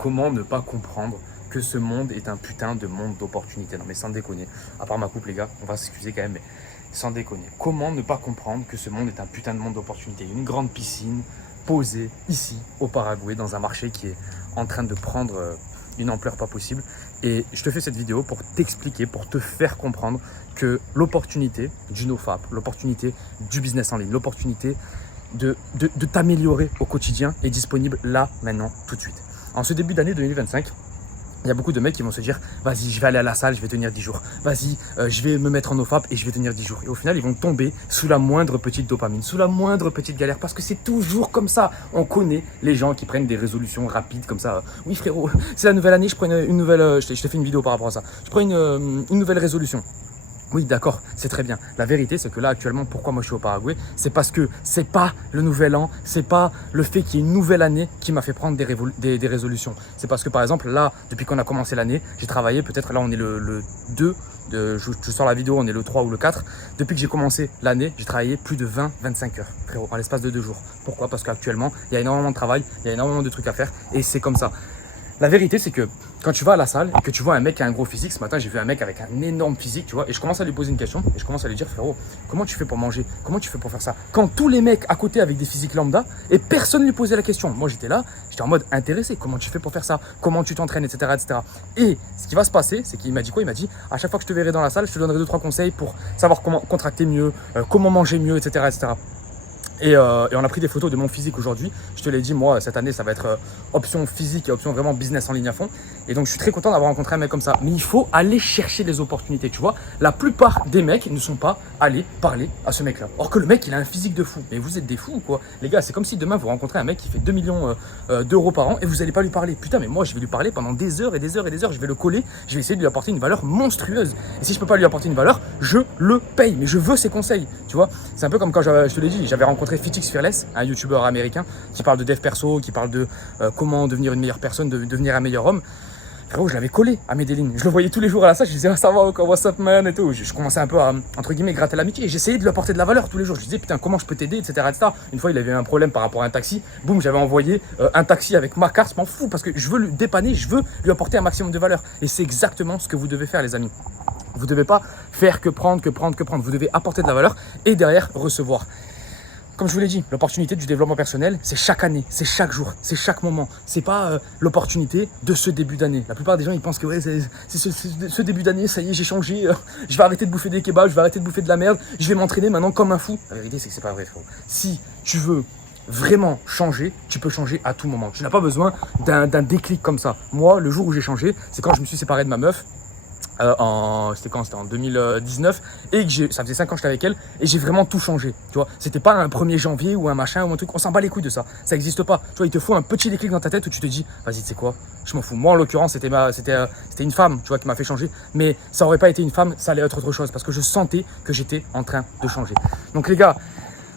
Comment ne pas comprendre que ce monde est un putain de monde d'opportunités? Non mais sans déconner, à part ma coupe les gars, on va s'excuser quand même, mais sans déconner. Comment ne pas comprendre que ce monde est un putain de monde d'opportunités? Une grande piscine posée ici au Paraguay dans un marché qui est en train de prendre une ampleur pas possible. Et je te fais cette vidéo pour t'expliquer, pour te faire comprendre que l'opportunité du NoFap, l'opportunité du business en ligne, l'opportunité de t'améliorer au quotidien est disponible là, maintenant, tout de suite. En ce début d'année 2025, il y a beaucoup de mecs qui vont se dire « Vas-y, je vais aller à la salle, je vais tenir 10 jours. Vas-y, je vais me mettre en NoFap et je vais tenir 10 jours. » Et au final, ils vont tomber sous la moindre petite dopamine, sous la moindre petite galère, parce que c'est toujours comme ça. On connaît les gens qui prennent des résolutions rapides comme ça. Oui frérot, c'est la nouvelle année, je prends une nouvelle… je t'ai fait une vidéo par rapport à ça. Je prends une nouvelle résolution. Oui, d'accord, c'est très bien. La vérité, c'est que là, actuellement, pourquoi moi je suis au Paraguay, c'est parce que c'est pas le nouvel an, c'est pas le fait qu'il y ait une nouvelle année qui m'a fait prendre des résolutions. C'est parce que, par exemple, là, depuis qu'on a commencé l'année, j'ai travaillé, peut-être là, on est le 2, je sors la vidéo, on est le 3 ou le 4. Depuis que j'ai commencé l'année, j'ai travaillé plus de 20-25 heures, frérot, en l'espace de 2 jours. Pourquoi? Parce qu'actuellement, il y a énormément de travail, il y a énormément de trucs à faire et c'est comme ça. La vérité, c'est que quand tu vas à la salle et que tu vois un mec qui a un gros physique, ce matin, j'ai vu un mec avec un énorme physique, tu vois, et je commence à lui poser une question et je commence à lui dire, frérot, comment tu fais pour manger? Comment tu fais pour faire ça? Quand tous les mecs à côté avec des physiques lambda et personne ne lui posait la question. Moi, j'étais là, j'étais en mode intéressé. Comment tu fais pour faire ça? Comment tu t'entraînes, etc., etc. Et ce qui va se passer, c'est qu'il m'a dit quoi? Il m'a dit, à chaque fois que je te verrai dans la salle, je te donnerai 2-3 conseils pour savoir comment contracter mieux, comment manger mieux, etc., etc. Et on a pris des photos de mon physique aujourd'hui. Je te l'ai dit, moi, cette année, ça va être option physique et option vraiment business en ligne à fond. Et donc, je suis très content d'avoir rencontré un mec comme ça. Mais il faut aller chercher les opportunités, tu vois. La plupart des mecs ne sont pas allés parler à ce mec-là. Or que le mec, il a un physique de fou. Mais vous êtes des fous ou quoi? Les gars, c'est comme si demain, vous rencontrez un mec qui fait 2 millions d'euros par an et vous n'allez pas lui parler. Putain, mais moi, je vais lui parler pendant des heures et des heures et des heures. Je vais le coller. Je vais essayer de lui apporter une valeur monstrueuse. Et si je peux pas lui apporter une valeur, je le paye. Mais je veux ses conseils, tu vois. C'est un peu comme quand je te l'ai dit, j'avais rencontré Fitix Fearless, un youtubeur américain qui parle de dev perso, qui parle de comment devenir une meilleure personne, de devenir un meilleur homme. Frérot, je l'avais collé à Medellin. Je le voyais tous les jours à la salle. Je disais, ah, ça va, what's up, man, et tout. Je commençais un peu à, entre guillemets, gratter l'amitié. Et j'essayais de lui apporter de la valeur tous les jours. Je disais, putain, comment je peux t'aider, etc., etc. Une fois, il avait eu un problème par rapport à un taxi. Boum, j'avais envoyé un taxi avec ma carte. Je m'en fous parce que je veux le dépanner, je veux lui apporter un maximum de valeur. Et c'est exactement ce que vous devez faire, les amis. Vous ne devez pas faire que prendre, que prendre, que prendre. Vous devez apporter de la valeur et derrière recevoir. Comme je vous l'ai dit, l'opportunité du développement personnel, c'est chaque année, c'est chaque jour, c'est chaque moment. C'est pas l'opportunité de ce début d'année. La plupart des gens, ils pensent que ouais, c'est ce début d'année, ça y est, j'ai changé. Je vais arrêter de bouffer des kebabs, je vais arrêter de bouffer de la merde. Je vais m'entraîner maintenant comme un fou. La vérité, c'est que c'est pas vrai, frérot. Si tu veux vraiment changer, tu peux changer à tout moment. Tu n'as pas besoin d'un déclic comme ça. Moi, le jour où j'ai changé, c'est quand je me suis séparé de ma meuf. C'était quand? C'était en 2019 et que ça faisait 5 ans que j'étais avec elle et j'ai vraiment tout changé, tu vois. C'était pas un 1er janvier ou un machin ou un truc, on s'en bat les couilles de ça, ça existe pas, tu vois. Il te faut un petit déclic dans ta tête où tu te dis, vas-y, tu sais quoi, je m'en fous. Moi en l'occurrence, c'était une femme, tu vois, qui m'a fait changer, mais ça aurait pas été une femme, ça allait être autre chose parce que je sentais que j'étais en train de changer. Donc les gars,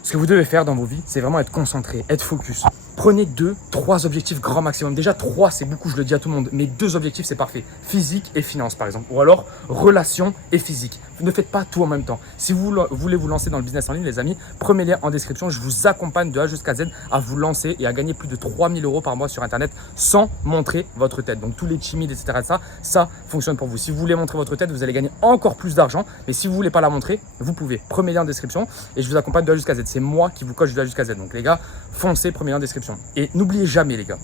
ce que vous devez faire dans vos vies, c'est vraiment être concentré, être focus. Prenez 2-3 objectifs grand maximum. Déjà 3, c'est beaucoup, je le dis à tout le monde. Mais 2 objectifs, c'est parfait. Physique et finance, par exemple. Ou alors, relation et physique. Ne faites pas tout en même temps. Si vous voulez vous lancer dans le business en ligne, les amis, premier lien en description. Je vous accompagne de A jusqu'à Z à vous lancer et à gagner plus de 3000 € par mois sur Internet sans montrer votre tête. Donc, tous les timides, etc., ça fonctionne pour vous. Si vous voulez montrer votre tête, vous allez gagner encore plus d'argent. Mais si vous ne voulez pas la montrer, vous pouvez. Premier lien en description et je vous accompagne de A jusqu'à Z. C'est moi qui vous coach de A jusqu'à Z. Donc, les gars, foncez, premier lien en description. Et n'oubliez jamais, les gars,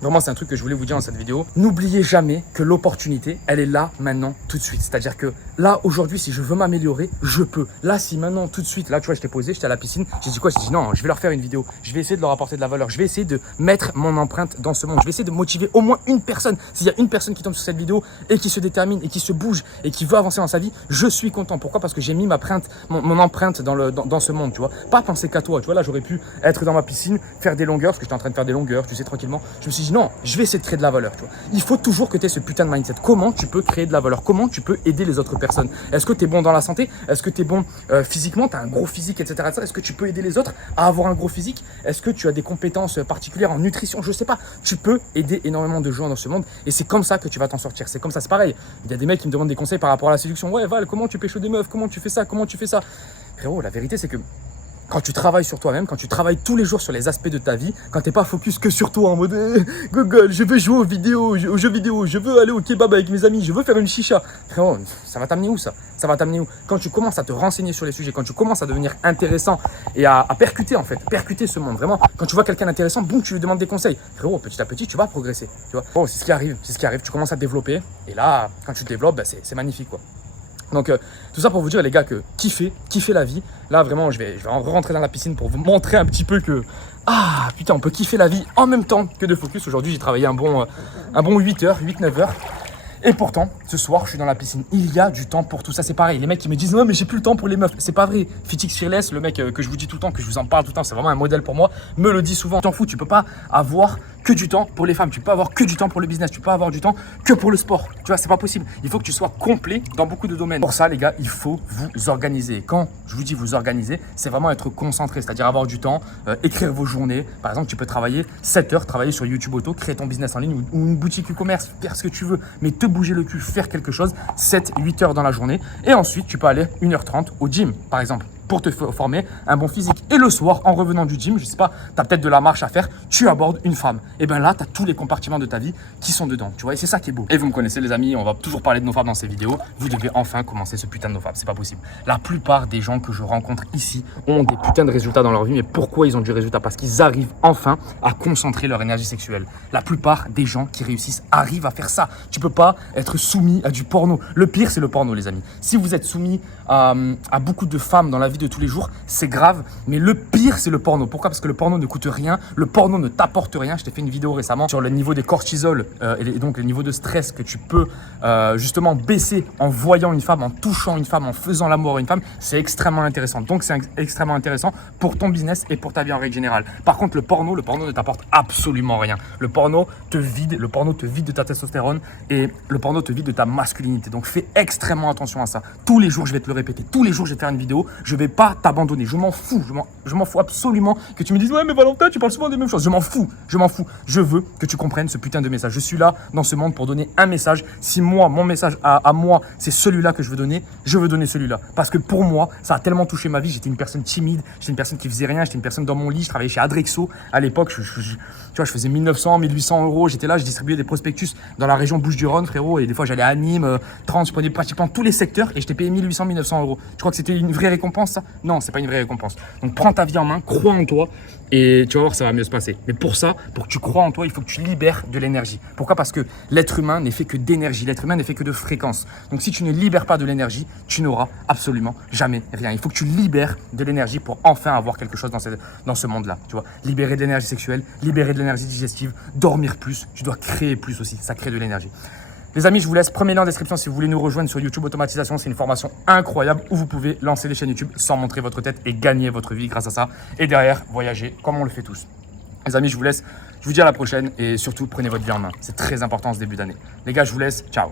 vraiment c'est un truc que je voulais vous dire dans cette vidéo, n'oubliez jamais que l'opportunité, elle est là, maintenant, tout de suite. C'est-à-dire que là, aujourd'hui, si je veux m'améliorer, je peux. Là, si maintenant, tout de suite, là, tu vois, je t'ai posé, j'étais à la piscine, j'ai dit quoi? J'ai dit non, je vais leur faire une vidéo, je vais essayer de leur apporter de la valeur, je vais essayer de mettre mon empreinte dans ce monde, je vais essayer de motiver au moins une personne. S'il y a une personne qui tombe sur cette vidéo et qui se détermine et qui se bouge et qui veut avancer dans sa vie, je suis content. Pourquoi? Parce que j'ai mis mon empreinte dans ce monde, tu vois. Pas penser qu'à toi, tu vois, là, j'aurais pu être dans ma piscine, faire des longueurs, parce que j'étais en train de faire des longueurs, tu sais, tranquillement. Je me suis dit non, je vais essayer de créer de la valeur, tu vois. Il faut toujours que tu aies ce putain de mindset. Comment tu peux créer de la valeur? Comment tu peux aider les autres personnes? Est-ce que tu es bon dans la santé? Est-ce que tu es bon physiquement? Tu as un gros physique, etc., etc. Est-ce que tu peux aider les autres à avoir un gros physique? Est-ce que tu as des compétences particulières en nutrition? Je sais pas. Tu peux aider énormément de gens dans ce monde et c'est comme ça que tu vas t'en sortir. C'est comme ça, c'est pareil. Il y a des mecs qui me demandent des conseils par rapport à la séduction. Ouais, Val, comment tu pécho des meufs? Comment tu fais ça? Comment tu fais ça? Frérot, la vérité, c'est que quand tu travailles sur toi-même, quand tu travailles tous les jours sur les aspects de ta vie, quand t'es pas focus que sur toi en mode Google, je veux jouer aux jeux vidéo, je veux aller au kebab avec mes amis, je veux faire une chicha. Frérot, ça va t'amener où ça? Ça va t'amener où? Quand tu commences à te renseigner sur les sujets, quand tu commences à devenir intéressant et à percuter en fait, percuter ce monde, vraiment, quand tu vois quelqu'un d'intéressant, boum, tu lui demandes des conseils. Frérot, petit à petit, tu vas progresser. Tu vois, c'est ce qui arrive, tu commences à te développer et là, quand tu te développes, bah, c'est magnifique quoi. Donc tout ça pour vous dire les gars que kiffez la vie. Là vraiment je vais rentrer dans la piscine pour vous montrer un petit peu que putain on peut kiffer la vie en même temps que de focus. Aujourd'hui j'ai travaillé un bon 8-9 heures. Et pourtant, ce soir, je suis dans la piscine. Il y a du temps pour tout ça. C'est pareil. Les mecs qui me disent non, mais j'ai plus le temps pour les meufs. C'est pas vrai. Fitix Fearless, le mec que je vous dis tout le temps, que je vous en parle tout le temps, c'est vraiment un modèle pour moi, me le dit souvent. T'en fous, tu peux pas avoir que du temps pour les femmes. Tu peux avoir que du temps pour le business. Tu peux avoir du temps que pour le sport. Tu vois, c'est pas possible. Il faut que tu sois complet dans beaucoup de domaines. Pour ça, les gars, il faut vous organiser. Et quand je vous dis vous organiser, c'est vraiment être concentré, c'est-à-dire avoir du temps, écrire vos journées. Par exemple, tu peux travailler 7 heures, travailler sur YouTube Auto, créer ton business en ligne ou une boutique e-commerce, faire ce que tu veux, mais te bouger le cul, faire quelque chose, 7-8 heures dans la journée. Et ensuite, tu peux aller 1h30 au gym, par exemple, pour te former un bon physique. Et le soir, en revenant du gym, je sais pas, tu as peut-être de la marche à faire, tu abordes une femme. Et bien là, tu as tous les compartiments de ta vie qui sont dedans, tu vois, et c'est ça qui est beau. Et vous me connaissez les amis, on va toujours parler de nos femmes dans ces vidéos. Vous devez enfin commencer ce putain de nos femmes, c'est pas possible. La plupart des gens que je rencontre ici ont des putains de résultats dans leur vie, mais pourquoi ils ont du résultat? Parce qu'ils arrivent enfin à concentrer leur énergie sexuelle. La plupart des gens qui réussissent arrivent à faire ça. Tu peux pas être soumis à du porno. Le pire, c'est le porno, les amis. Si vous êtes soumis à beaucoup de femmes dans la vie de tous les jours, c'est grave, mais le pire, c'est le porno. Pourquoi? Parce que le porno ne coûte rien, le porno ne t'apporte rien. Je t'ai fait une vidéo récemment sur le niveau des cortisol et donc le niveau de stress que tu peux justement baisser en voyant une femme, en touchant une femme, en faisant l'amour à une femme. C'est extrêmement intéressant. Donc c'est extrêmement intéressant pour ton business et pour ta vie en règle générale. Par contre, le porno ne t'apporte absolument rien. Le porno te vide de ta testostérone et le porno te vide de ta masculinité. Donc fais extrêmement attention à ça. Tous les jours, je vais te le répéter. Tous les jours, je vais te faire une vidéo. Je vais pas t'abandonner. Je m'en fous. Je m'en fous absolument que tu me dises ouais mais Valentin, tu parles souvent des mêmes choses. Je m'en fous. Je veux que tu comprennes ce putain de message. Je suis là dans ce monde pour donner un message. Si moi, mon message à moi, c'est celui-là que je veux donner celui-là. Parce que pour moi, ça a tellement touché ma vie. J'étais une personne timide. J'étais une personne qui faisait rien. J'étais une personne dans mon lit. Je travaillais chez Adrexo. À l'époque, tu vois, je faisais 1900, 1800 euros. J'étais là, je distribuais des prospectus dans la région Bouches-du-Rhône, frérot. Et des fois, j'allais à Nîmes, 30, je prenais pratiquement tous les secteurs et je t'ai payé 1800, 1900 euros. Tu crois que c'était une vraie récompense, ça? Non, c'est pas une vraie récompense. Donc, prends ta vie en main, crois en toi et tu vas voir, ça va mieux se passer. Mais pour ça, pour que tu crois en toi, il faut que tu libères de l'énergie. Pourquoi? Parce que l'être humain n'est fait que d'énergie. L'être humain n'est fait que de fréquence. Donc, si tu ne libères pas de l'énergie, tu n'auras absolument jamais rien. Il faut que tu libères de l'énergie pour enfin avoir quelque chose dans ce monde-là. Tu vois, libérer de l'énergie sexuelle, libérer de l'énergie digestive, dormir plus. Tu dois créer plus aussi. Ça crée de l'énergie. Les amis, je vous laisse. Premier lien en description si vous voulez nous rejoindre sur YouTube Automatisation. C'est une formation incroyable où vous pouvez lancer des chaînes YouTube sans montrer votre tête et gagner votre vie grâce à ça. Et derrière, voyager comme on le fait tous. Les amis, je vous laisse. Je vous dis à la prochaine et surtout, prenez votre vie en main. C'est très important ce début d'année. Les gars, je vous laisse. Ciao.